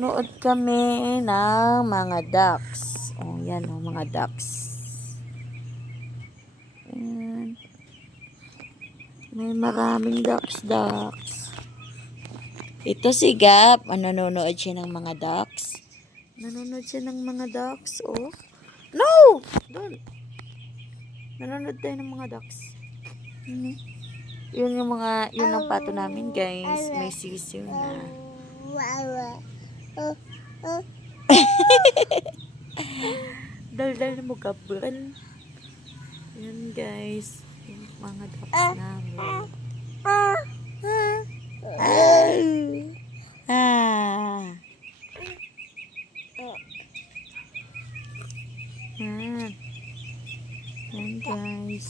Nood kami ng mga ducks. Oh, yan oh, mga ducks. Ayan. May maraming ducks. Ito si Gap. Nanonood siya ng mga ducks. Nanonood siya ng mga ducks. Oh. No! Don't. Nanonood tayo ng mga ducks. Yun yung mga, yun ang pato namin, guys. May sisiw na. Dal-dal na mo kabal. Yan, guys. Yung mga ducks namin. Yan. Yan, guys.